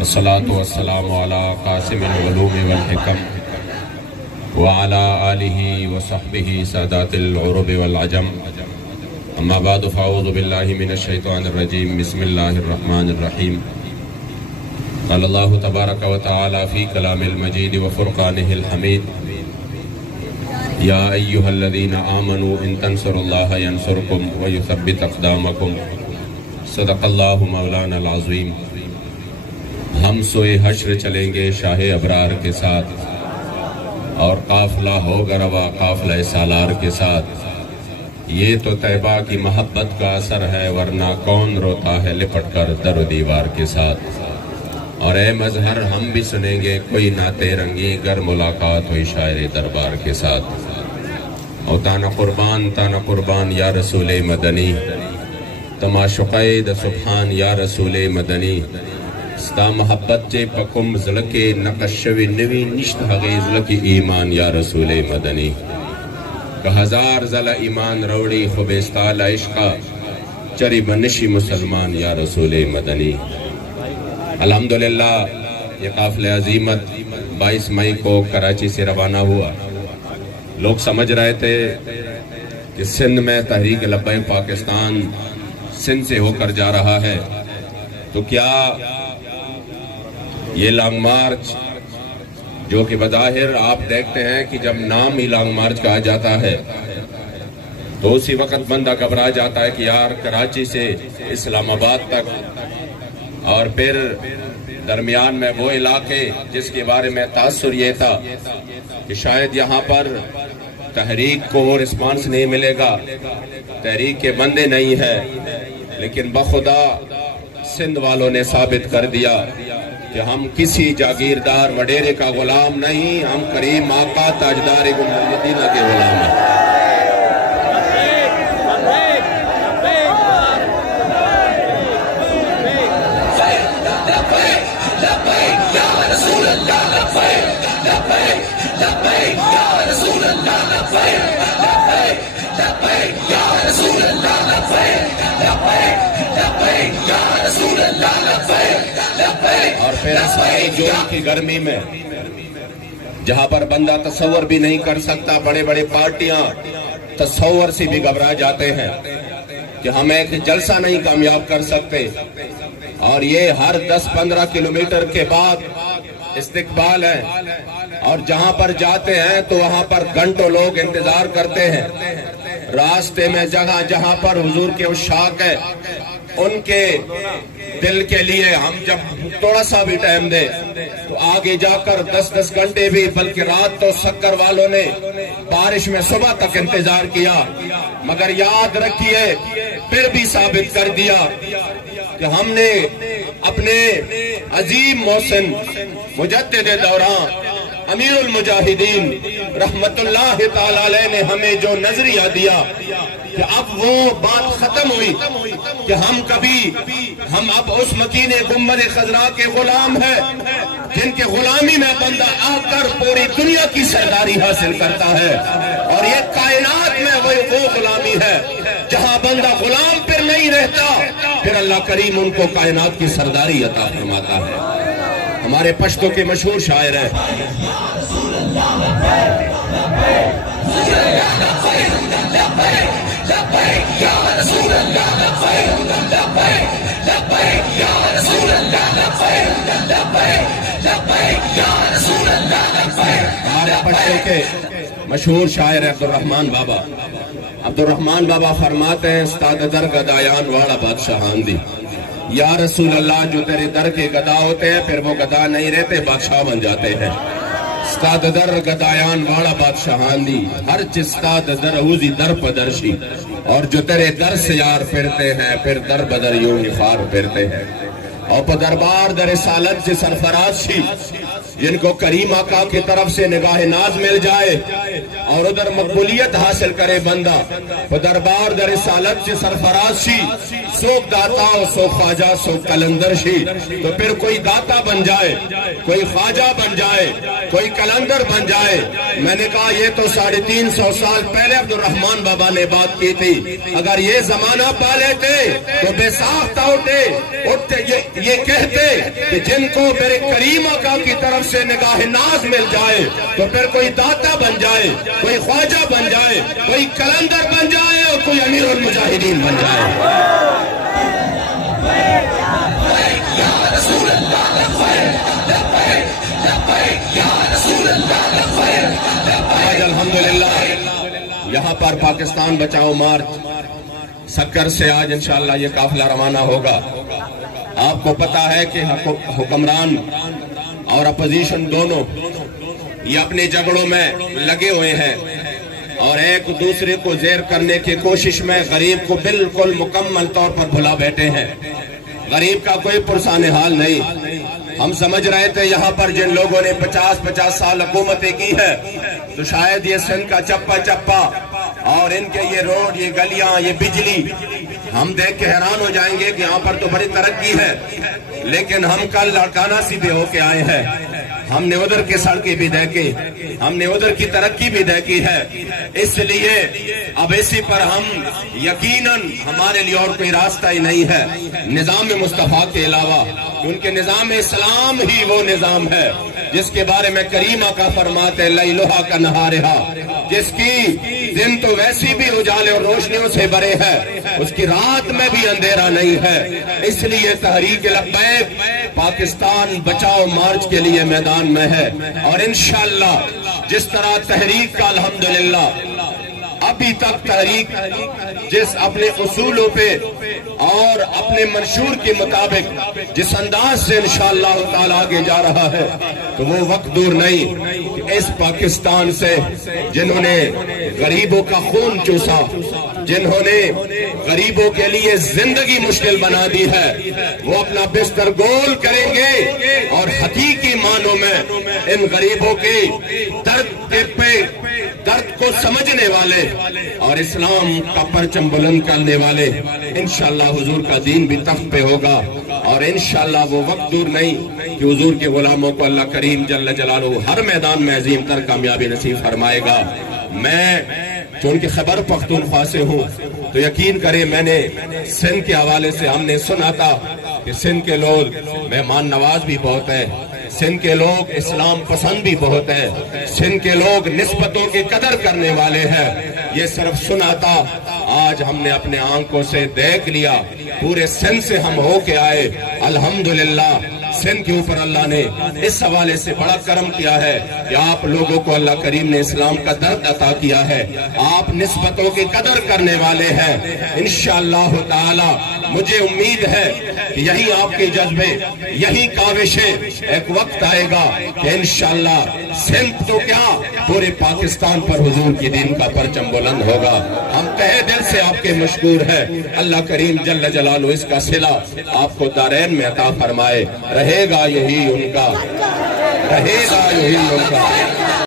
والصلاة والسلام على قاسم العلوم والحکم وعلى آلہ وصحبہ سادات العرب والعجم اما بعد فاعوذ باللہ من الشیطان الرجیم بسم اللہ الرحمن الرحیم قال اللہ تبارک و تعالی فی کلام المجید وفرقانہ الحمید یا ایہا الذین آمنوا ان تنصروا اللہ ینصرکم ویثبت اقدامکم صدق اللہ مولانا العظیم۔ ہم سوئے حشر چلیں گے شاہ ابرار کے ساتھ اور قافلہ ہوگا روا قافلہ سالار کے ساتھ۔ یہ تو طیبہ کی محبت کا اثر ہے ورنہ کون روتا ہے لپٹ کر در و دیوار کے ساتھ۔ اور اے مظہر ہم بھی سنیں گے کوئی نعتِ رنگی گر ملاقات ہوئی شاعر دربار کے ساتھ۔ او تانا قربان یا رسول مدنی تماشقید سبحان یا رسول مدنی ستا محبت جے پکم زلکے نقشوی نوی نشت حقی زلکی ایمان یا رسول مدنی کہ ہزار زل ایمان روڑی خوبستال عشقہ چری بنشی مسلمان یا رسول مدنی۔ الحمدللہ یہ قافلہ عظیمت 22 مئی کو کراچی سے روانہ ہوا۔ لوگ سمجھ رہے تھے کہ سندھ میں تحریک لبیک پاکستان سندھ سے ہو کر جا رہا ہے، تو کیا یہ لانگ مارچ جو کہ بظاہر آپ دیکھتے ہیں کہ جب نام ہی لانگ مارچ کہا جاتا ہے تو اسی وقت بندہ گھبرا جاتا ہے کہ یار کراچی سے اسلام آباد تک اور پھر درمیان میں وہ علاقے جس کے بارے میں تاثر یہ تھا کہ شاید یہاں پر تحریک کو رسپانس نہیں ملے گا، تحریک کے بندے نہیں ہیں، لیکن بخدا سندھ والوں نے ثابت کر دیا کہ ہم کسی جاگیردار وڈیرے کا غلام نہیں، ہم کریم آقا تاجدار مدینہ کے غلام ہیں۔ اور پھر اسائی جون کی گرمی میں جہاں پر بندہ تصور بھی نہیں کر سکتا، بڑے بڑے پارٹیاں تصور سے بھی گھبرا جاتے ہیں کہ ہم ایک جلسہ نہیں کامیاب کر سکتے، اور یہ ہر 10-15 کلومیٹر کے بعد استقبال ہے، اور جہاں پر جاتے ہیں تو وہاں پر گھنٹوں لوگ انتظار کرتے ہیں۔ راستے میں جگہ جہاں پر حضور کے عشاق ہے ان کے دل کے لیے ہم جب تھوڑا سا بھی ٹائم دیں تو آگے جا کر 10 گھنٹے بھی، بلکہ رات تو سکر والوں نے بارش میں صبح تک انتظار کیا، مگر یاد رکھیے پھر بھی ثابت کر دیا کہ ہم نے اپنے عظیم محسن مجدد دوران امیر المجاہدین رحمت اللہ تعالی علیہ نے ہمیں جو نظریہ دیا کہ اب وہ بات ختم ہوئی کہ ہم اب اس مکین گنبد خضرا کے غلام ہیں جن کے غلامی میں بندہ آ کر پوری دنیا کی سرداری حاصل کرتا ہے، اور یہ کائنات میں وہ غلامی ہے جہاں بندہ غلام پھر نہیں رہتا، پھر اللہ کریم ان کو کائنات کی سرداری عطا فرماتا ہے۔ ہمارے پشتو کے مشہور شاعر ہیں ہمارے پشتو کے مشہور شاعر عبد الرحمن بابا۔ عبد الرحمن بابا فرماتے ہیں استاد در گدایان والا بادشاہان دی، یا رسول اللہ جو تیرے در کے گدا ہوتے ہیں پھر وہ گدا نہیں رہتے، بادشاہ بن جاتے ہیں۔ استاد در گدایان والا بادشاہان دی ہر چستاد در اوزی در پدرشی، اور جو تیرے در سے یار پھرتے ہیں پھر در بدر یوں نفار پھرتے ہیں۔ اور پدربار در رسالت سے سرفراز شی جن کو کریم آقا کی طرف سے نگاہ ناز مل جائے اور ادھر مقبولیت حاصل کرے بندہ وہ دربار در رسالت سے سرفراز شی سوک داتا و سوک خواجہ سوک کلندر شی تو پھر کوئی داتا بن جائے کوئی خواجہ بن جائے کوئی کلندر بن جائے. میں نے کہا یہ تو 350 سال پہلے عبد الرحمن بابا نے بات کی تھی. اگر یہ زمانہ پا لیتے تو بے ساختہ اٹھتے یہ کہتے کہ جن کو میرے کریم آقا کی طرف سے نگاہ ناز مل جائے تو پھر کوئی داتا بن جائے کوئی خواجہ بن جائے کوئی کلندر بن جائے اور کوئی امیر المجاہدین بن جائے. آج الحمدللہ یہاں پر پاکستان بچاؤ مارچ سکر سے آج انشاءاللہ یہ قافلہ روانہ ہوگا. آپ کو پتا ہے کہ حکمران اور اپوزیشن دونوں یہ اپنے جھگڑوں میں لگے ہوئے ہیں اور ایک دوسرے کو زیر کرنے کی کوشش میں غریب کو بالکل مکمل طور پر بھلا بیٹھے ہیں. غریب کا کوئی پرسان حال نہیں. ہم سمجھ رہے تھے یہاں پر جن لوگوں نے 50 سال حکومتیں کی ہے تو شاید یہ سندھ کا چپا چپا اور ان کے یہ روڈ یہ گلیاں یہ بجلی ہم دیکھ کے حیران ہو جائیں گے کہ یہاں پر تو بڑی ترقی ہے. لیکن ہم کل لاڑکانہ سیدھے ہو کے آئے ہیں. ہم نے ادھر کی سڑکیں بھی دیکھی ہم نے ادھر کی ترقی بھی دیکھی ہے. اس لیے اب اسی پر ہم یقیناً ہمارے لیے اور کوئی راستہ ہی نہیں ہے نظام مصطفیٰ کے علاوہ کیونکہ نظام اسلام ہی وہ نظام ہے جس کے بارے میں کریم آقا فرماتے لیلھا کا نہارھا جس کی دن تو ویسی بھی اجالے اور روشنیوں سے بھرے ہے اس کی رات میں بھی اندھیرا نہیں ہے. اس لیے تحریک لبیک پاکستان بچاؤ مارچ کے لیے میدان میں ہے اور انشاءاللہ جس طرح تحریک کا الحمدللہ ابھی تک تحریک جس اپنے اصولوں پہ اور اپنے منشور کے مطابق جس انداز سے انشاءاللہ تعالی آگے جا رہا ہے تو وہ وقت دور نہیں کہ اس پاکستان سے جنہوں نے غریبوں کا خون چوسا جنہوں نے غریبوں کے لیے زندگی مشکل بنا دی ہے وہ اپنا بستر گول کریں گے اور حقیقی معنوں میں ان غریبوں کے درد کو سمجھنے والے اور اسلام کا پرچم بلند کرنے والے انشاءاللہ حضور کا دین بھی تخت پہ ہوگا اور انشاءاللہ وہ وقت دور نہیں کہ حضور کے غلاموں کو اللہ کریم جل جلالہ ہر میدان میں عظیم تر کامیابی نصیب فرمائے گا. میں چونکہ خیبر پختونخوا سے ہوں تو یقین کریں میں نے سندھ کے حوالے سے ہم نے سنا تھا کہ سندھ کے لوگ مہمان نواز بھی بہت ہے سندھ کے لوگ اسلام پسند بھی بہت ہے سندھ کے لوگ نسبتوں کی قدر کرنے والے ہیں. یہ صرف سنا تھا آج ہم نے اپنے آنکھوں سے دیکھ لیا پورے سندھ سے ہم ہو کے آئے. الحمدللہ سندھ کے اوپر اللہ نے اس حوالے سے بڑا کرم کیا ہے کہ آپ لوگوں کو اللہ کریم نے اسلام کا درد عطا کیا ہے. آپ نسبتوں کی قدر کرنے والے ہیں. انشاءاللہ تعالی مجھے امید ہے کہ یہی آپ کے جذبے یہی کاوشیں ایک وقت آئے گا کہ انشاءاللہ سندھ تو کیا پورے پاکستان پر حضور کی دین کا پرچم بلند ہوگا. ہم تہہ دل سے آپ کے مشکور ہیں. اللہ کریم جل جلالہ اس کا صلہ آپ کو دارین میں عطا فرمائے. رہے گا یہی ان کا